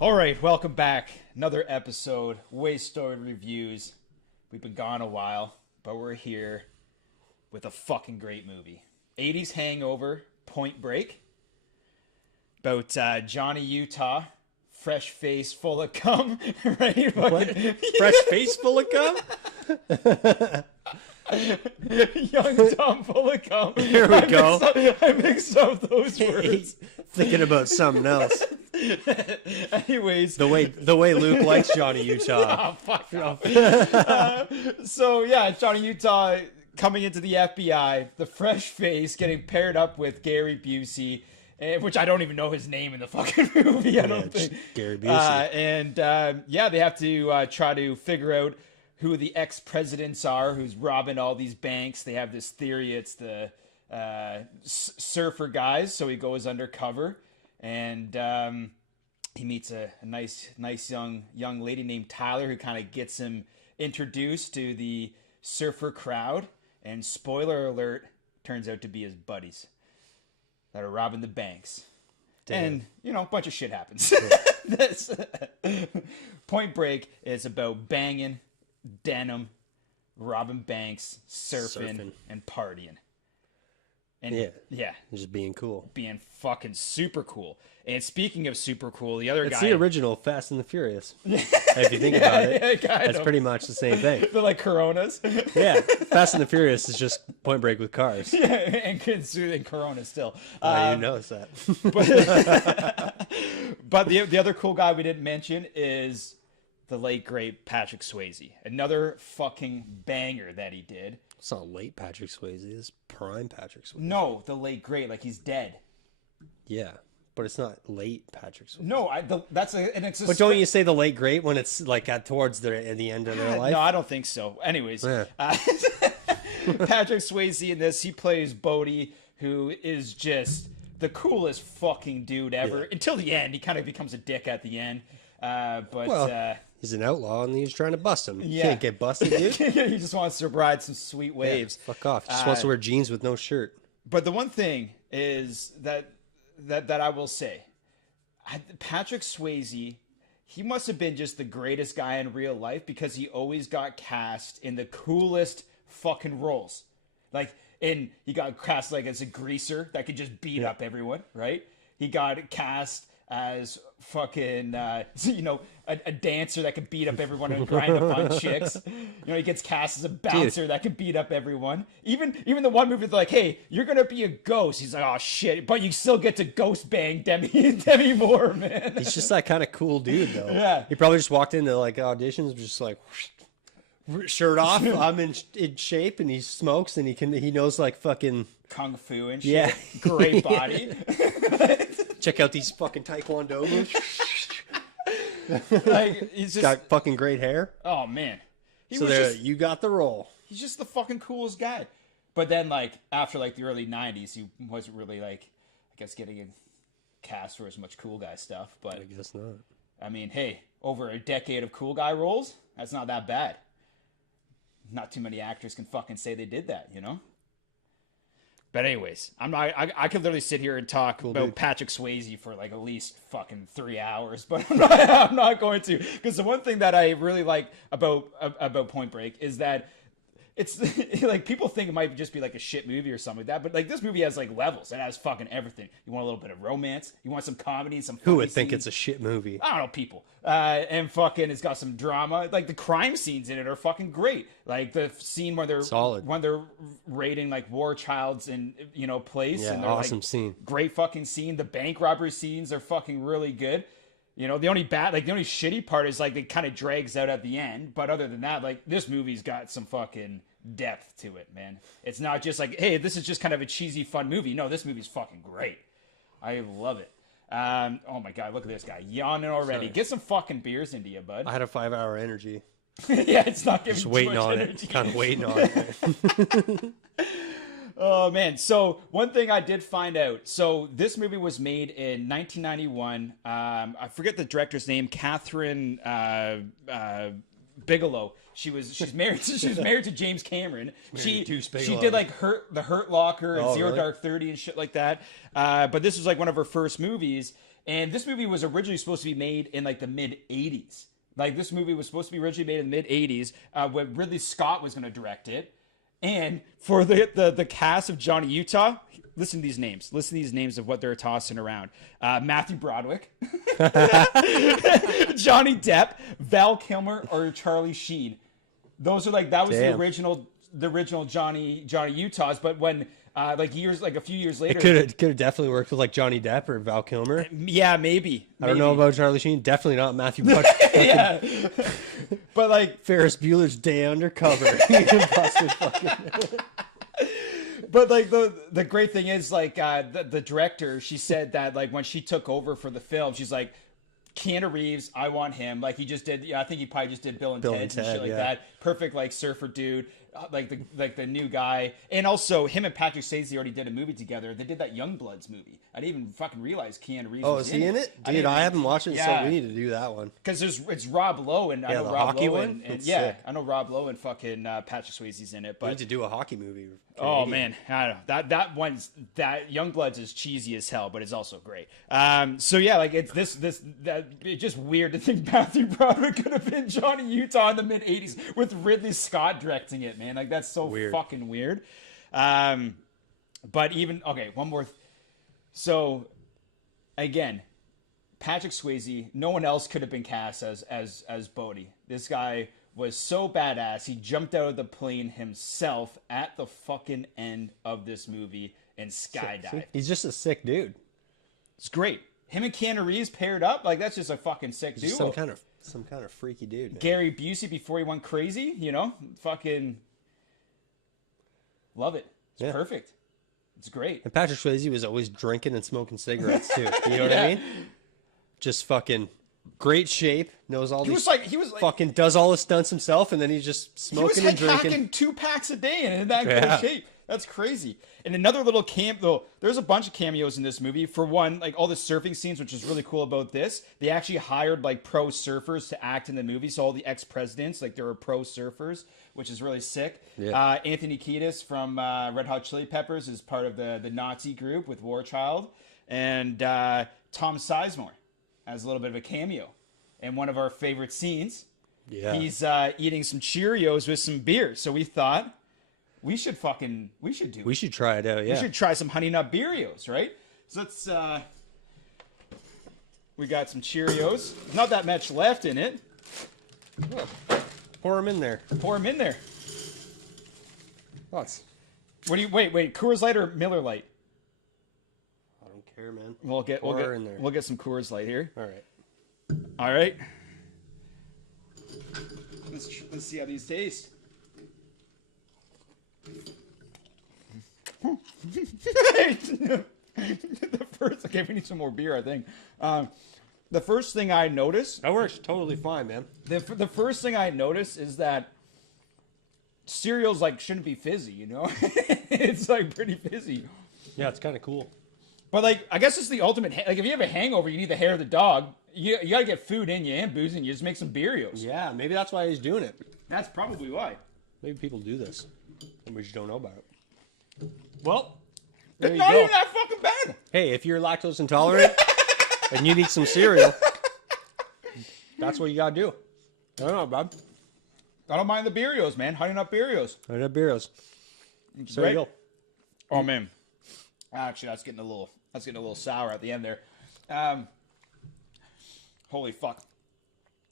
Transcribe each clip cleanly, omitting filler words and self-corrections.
All right, welcome back. Another episode, Wastoid Reviews. We've been gone a while, but we're here with a fucking great movie. 80s hangover, Point Break. About Johnny Utah, fresh face full of cum, right? What? Fresh face full of cum? Young dumb full of cum. Here we go. I mixed up those words. Thinking about something else. Anyways, The way Luke likes Johnny Utah. oh, fuck off. So yeah, Johnny Utah coming into the FBI, the fresh face, getting paired up with Gary Busey, which I don't even know his name in the fucking movie. I don't think. Gary Busey. Yeah, they have to try to figure out who the ex-presidents are, who's robbing all these banks. They have this theory it's the surfer guys, so he goes undercover, and he meets a nice young lady named Tyler, who kind of gets him introduced to the surfer crowd. And spoiler alert, turns out to be his buddies that are robbing the banks. Damn. And, a bunch of shit happens. This Point Break is about banging, denim, robbing banks, surfing. And partying. And yeah, Just being cool. being fucking super cool. And speaking of super cool, the other It's guy... the original Fast and the Furious. If you think about it, kind that's of. pretty much the same thing. They're like Coronas. Yeah, Fast and the Furious is just Point Break with cars. and Corona still. You notice that. But the other cool guy we didn't mention is the late, great Patrick Swayze. Another fucking banger that he did. It's not late Patrick Swayze. It's prime Patrick Swayze. No, the late, great. Like, he's dead. Yeah, but it's not late Patrick Swayze. No, that's an it's. But don't you say the late great when it's like towards the end of their life? No, I don't think so. Anyways, Yeah. Patrick Swayze in this, he plays Bodhi, who is just the coolest fucking dude ever. Yeah. Until the end, he kind of becomes a dick at the end. Well, he's an outlaw and he's trying to bust him. You Yeah. can't get busted, dude. he just wants to ride some sweet waves. Fuck off. He just wants to wear jeans with no shirt. But the one thing is that I will say, Patrick Swayze, he must have been just the greatest guy in real life because he always got cast in the coolest fucking roles. Like, he got cast like as a greaser that could just beat up everyone, right? He got cast as fucking, a dancer that could beat up everyone and grind up on chicks. He gets cast as a bouncer that could beat up everyone. Even the one movie, they're like, hey, you're going to be a ghost. He's like, oh, shit. But you still get to ghost bang Demi Moore, man. He's just that kind of cool dude, though. Yeah. He probably just walked into like auditions, just like shirt off. I'm in shape, and he smokes, and he knows like fucking Kung Fu and shit. Yeah. Great body. check out these fucking taekwondo moves. Like, he's just... Got fucking great hair. Oh, man. You got the role. He's just the fucking coolest guy. But then, like, after, like, the early 90s, he wasn't really, like, I guess getting cast for as much cool guy stuff. But, I guess not. I mean, hey, over a decade of cool guy roles, that's not that bad. Not too many actors can fucking say they did that, But anyways, I could literally sit here and talk about dude. Patrick Swayze for like at least fucking 3 hours, but I'm not going to, because the one thing that I really like about Point Break is that it's like people think it might just be like a shit movie or something like that, but like this movie has like levels. It has fucking everything. You want a little bit of romance, you want some comedy, some funny Who would think scenes. it's a shit movie? I don't know, people. And fucking, it's got some drama. Like the crime scenes in it are fucking great. Like the scene where they're Solid. when they're raiding like war childs in place. Yeah, and they're awesome like, scene. Great fucking scene. The bank robbery scenes are fucking really good. The only shitty part is like it kind of drags out at the end. But other than that, like this movie's got some fucking depth to it, man. It's not just like, hey, this is just kind of a cheesy fun movie. No, this movie's fucking great. I love it. Oh my god, look at this guy yawning already. Sorry. Get some fucking beers into you, bud. I had a 5-hour energy. Yeah, it's not giving Just too waiting much on energy. it. Kind of waiting on it. Oh man, so one thing I did find out. So this movie was made in 1991. I forget the director's name, Catherine Bigelow. She's married to James Cameron. She did like The Hurt Locker and Oh, Zero really? Dark 30 and shit like that. But this was like one of her first movies. And this movie was originally supposed to be made in like the mid 80s. Like this movie was supposed to be originally made in the mid 80s when Ridley Scott was going to direct it. And for the cast of Johnny Utah, listen to these names. Listen to these names of what they're tossing around. Matthew Broderick, Johnny Depp, Val Kilmer, or Charlie Sheen. Those are like, that was the original Johnny Utahs. But when a few years later, it could have definitely worked with like Johnny Depp or Val Kilmer. Yeah, maybe. I don't know about Charlie Sheen. Definitely not Matthew Broderick. Yeah, but like Ferris Bueller's Day Undercover. But like the great thing is like the director, she said that like when she took over for the film, she's like, Keanu Reeves, I want him. Like he just did. Yeah, I think he probably just did Bill and Ted and shit like that. Perfect like surfer dude. Like the new guy, and also him and Patrick Swayze already did a movie together. They did that Youngbloods movie. I didn't even fucking realize Keanu Reeves. Oh, is he in it? Dude, I haven't watched it, so we need to do that one. Because it's Rob Lowe and I know the Rob hockey Lowe one? and Sick. I know Rob Lowe and fucking Patrick Swayze's in it. But We need to do a hockey movie. oh man, I don't know. That Youngbloods is cheesy as hell, but it's also great. So yeah, like it's it's just weird to think Matthew Broderick could have been Johnny Utah in the mid '80s with Ridley Scott directing it. Man, like that's so weird. Fucking weird. But even one more. So again, Patrick Swayze. No one else could have been cast as Bodhi. This guy was so badass. He jumped out of the plane himself at the fucking end of this movie and skydived. He's just a sick dude. It's great. Him and Keanu Reeves paired up. Like that's just a fucking sick duo. Some kind of freaky dude. Man. Gary Busey before he went crazy. Fucking love it. It's perfect. It's great. And Patrick Swayze was always drinking and smoking cigarettes too. You know what I mean? Just fucking great shape. Knows all these. He was like fucking does all the stunts himself, and then he's just smoking and drinking. Packing 2 packs a day and in that good shape. That's crazy. And another little there's a bunch of cameos in this movie. For one, like all the surfing scenes, which is really cool about this, they actually hired like pro surfers to act in the movie. So all the ex-presidents, like they were pro surfers, which is really sick. Yeah. Anthony Kiedis from Red Hot Chili Peppers is part of the Nazi group with War Child. And Tom Sizemore has a little bit of a cameo in one of our favorite scenes. Yeah. He's eating some Cheerios with some beer. So we thought, we should try it out, yeah. We should try some Honey Nut Beerios, right? So let's, we got some Cheerios. Not that much left in it. Pour them in there. What do you, wait, Coors Light or Miller Light? I don't care, man. We'll get some Coors Light here. All right. Let's see how these taste. We need some more beer, I think. The first thing I noticed... That works totally fine, man. The first thing I noticed is that cereals, like, shouldn't be fizzy, you know? It's, like, pretty fizzy. Yeah, it's kind of cool. But, like, I guess it's the ultimate... Like, if you have a hangover, you need the hair of the dog. You gotta get food in you and booze in you. Just make some Beerios. Yeah, maybe that's why he's doing it. That's probably why. Maybe people do this, and we just don't know about it. Well, it's not even that fucking bad. Hey, if you're lactose intolerant and you need some cereal, that's what you gotta do. I don't know, Bob. I don't mind the Beerios, man. Honey Nut Beerios. Honey Nut Beerios. There you go. Oh man, actually, that's getting a little sour at the end there. Holy fuck.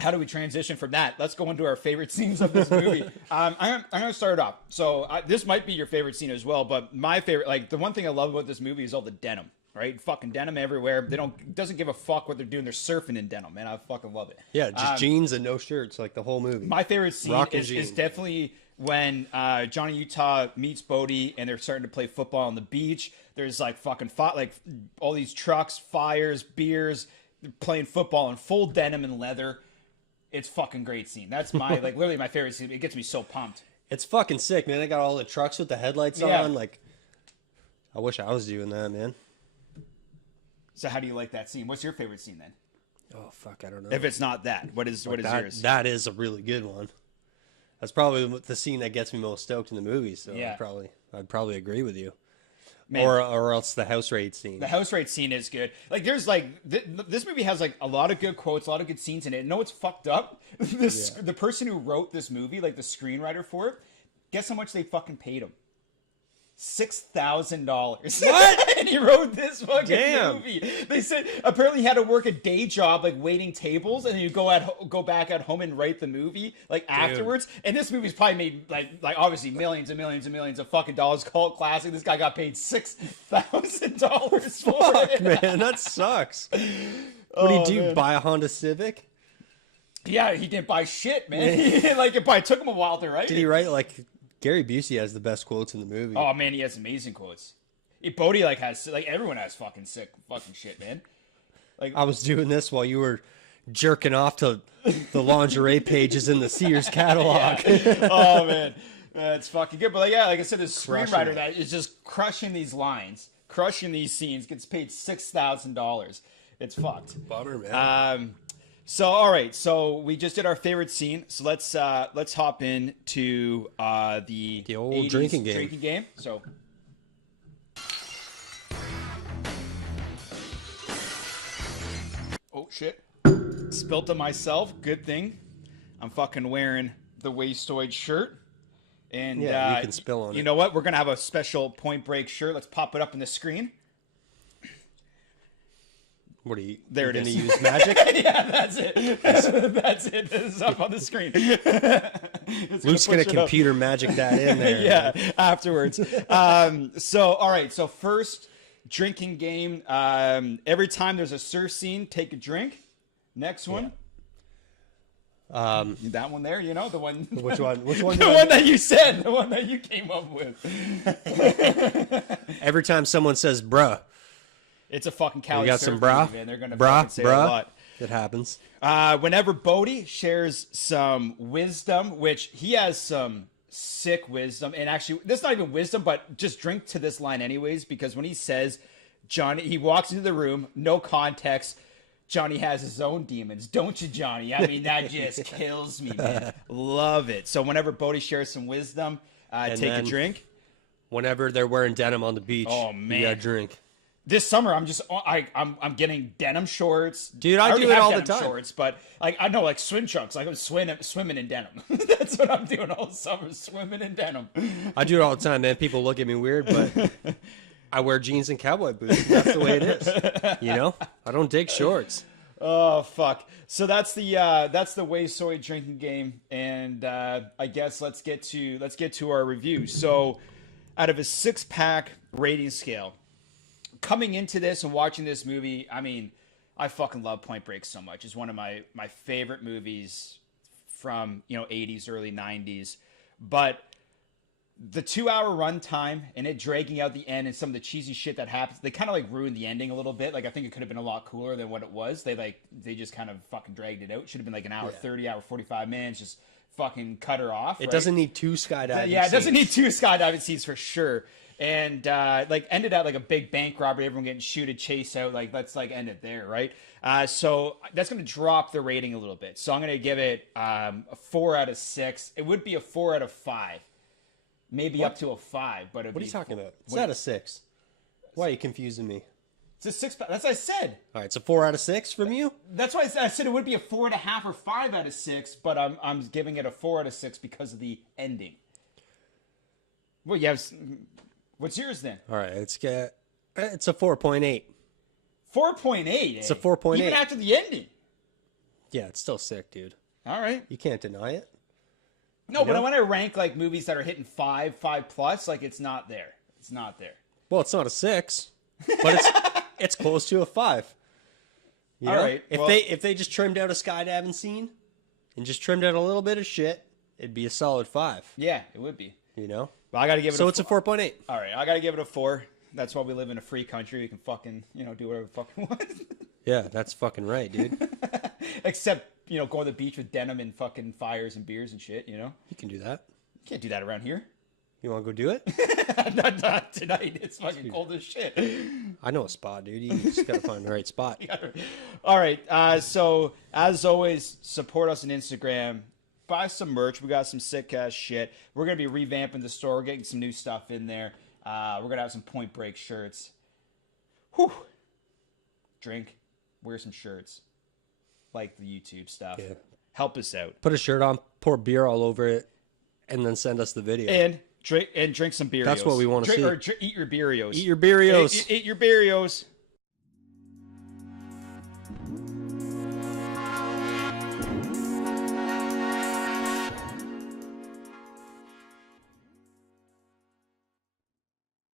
How do we transition from that? Let's go into our favorite scenes of this movie. I'm going to start it off. So this might be your favorite scene as well, but my favorite, like the one thing I love about this movie is all the denim, right? Fucking denim everywhere. Doesn't give a fuck what they're doing. They're surfing in denim, man. I fucking love it. Yeah, just jeans and no shirts, like the whole movie. My favorite scene is definitely when Johnny Utah meets Bodhi and they're starting to play football on the beach. There's like fucking like all these trucks, fires, beers, playing football in full denim and leather. It's fucking great scene. That's my like literally my favorite scene. It gets me so pumped. It's fucking sick, man. They got all the trucks with the headlights on. Like, I wish I was doing that, man. So how do you like that scene? What's your favorite scene then? Oh fuck, I don't know. If it's not that, what is yours? That is a really good one. That's probably the scene that gets me most stoked in the movie. So I'd probably agree with you. Man, or else the house raid scene. the house raid scene is good. Like, there's like this movie has like a lot of good quotes, a lot of good scenes in it. You know what's fucked up? The person who wrote this movie, like the screenwriter for it, guess how much they fucking paid him? $6,000. What? And he wrote this fucking movie. They said apparently he had to work a day job, like waiting tables, and then you go back at home and write the movie like afterwards. And this movie's probably made like obviously millions and millions and millions of fucking dollars. Cult classic. This guy got paid $6,000 for it. Man, that sucks. What did he do? Man. Buy a Honda Civic? Yeah, he didn't buy shit, man. Like it probably took him a while to write. Did he write like? Gary Busey has the best quotes in the movie. Oh man, he has amazing quotes. Bodhi like has like everyone has fucking sick fucking shit, man. Like I was doing this while you were jerking off to the lingerie pages in the Sears catalog. Oh man, it's fucking good. But like, yeah, like I said, this screenwriter that is just crushing these lines, crushing these scenes, gets paid $6,000. It's fucked. Bummer, man. So all right, so we just did our favorite scene. So let's hop into the old drinking game. So oh shit, spilt on myself. Good thing I'm fucking wearing the Wastoid shirt. And you can spill on it. You know what? We're gonna have a special Point Break shirt. Let's pop it up on the screen. What are you? There it is. Gonna use magic? Yeah, that's it. That's it. This is up on the screen. Luke's gonna computer magic that in there. Yeah, afterwards. So all right. So first drinking game. Every time there's a surf scene, take a drink. Next one. That one there. You know the one. Which one? Which one? The one that you said. The one that you came up with. Every time someone says "bruh." It's a fucking Cali. You got some bra? Movie, man. They're gonna fucking say a lot. It happens. Whenever Bodhi shares some wisdom, which he has some sick wisdom, and actually, this is not even wisdom, but just drink to this line anyways, because when he says, Johnny, he walks into the room, no context. Johnny has his own demons, don't you, Johnny? I mean, that just kills me, man. Love it. So whenever Bodhi shares some wisdom, take a drink. Whenever they're wearing denim on the beach, you gotta drink. This summer, I'm getting denim shorts. Dude, I do it all the time. Shorts, but like I know, like swim trunks. Like I'm swimming in denim. That's what I'm doing all summer, swimming in denim. I do it all the time, man. People look at me weird, but I wear jeans and cowboy boots. That's the way it is. You know, I don't dig shorts. Oh fuck! So that's the Wastoid drinking game, and I guess let's get to our review. So, out of a 6-pack rating scale. Coming into this and watching this movie, I mean, I fucking love Point Break so much. It's one of my favorite movies from, 80s, early 90s. But the 2-hour runtime and it dragging out the end and some of the cheesy shit that happens, they kind of like ruined the ending a little bit. Like I think it could have been a lot cooler than what it was. They just kind of fucking dragged it out. It should have been like an hour 30, hour 45 minutes, just fucking cut her off. It doesn't need 2 skydiving scenes. Yeah, it doesn't need 2 skydiving scenes for sure. And ended at like a big bank robbery, everyone getting shooted, chase out. Like let's like end it there, right? So that's going to drop the rating a little bit. So I'm going to give it a 4 out of 6. It would be a 4 out of 5, maybe up to a 5. But what are you talking about? It's out of 6. Why are you confusing me? It's a 6. That's what I said. All right, it's a 4 out of 6 from you. That's why I said it would be a 4.5 or 5 out of 6. But I'm giving it a 4 out of 6 because of the ending. Well, you have. What's yours then? All right, it's a 4.8. 4.8. It's a 4.8. Even after the ending. Yeah, it's still sick, dude. All right. You can't deny it. No, but when I rank like movies that are hitting 5 plus, like it's not there. It's not there. Well, it's not a 6, but it's close to a 5. You All know? right. If they just trimmed out a skydiving scene and just trimmed out a little bit of shit, it'd be a solid 5. Yeah, it would be. You know. But I got to give it. So it's a 4.8. All right, I got to give it a 4. That's why we live in a free country. We can fucking do whatever the fuck we want. Yeah, that's fucking right, dude. Except go to the beach with denim and fucking fires and beers and shit. You can do that. You can't do that around here. You want to go do it? not tonight. It's fucking cold as shit. I know a spot, dude. You just gotta find the right spot. All right. So as always, support us on Instagram. Buy some merch. We got some sick ass shit. We're gonna be revamping the store, getting some new stuff in there. We're gonna have some Point Break shirts. Whew. Drink, wear some shirts, like the YouTube stuff. Yeah. Help us out. Put a shirt on, pour beer all over it, and then send us the video. And drink some beerios. That's what we want to see. Or eat your beerios. Eat your beerios. Eat your beerios.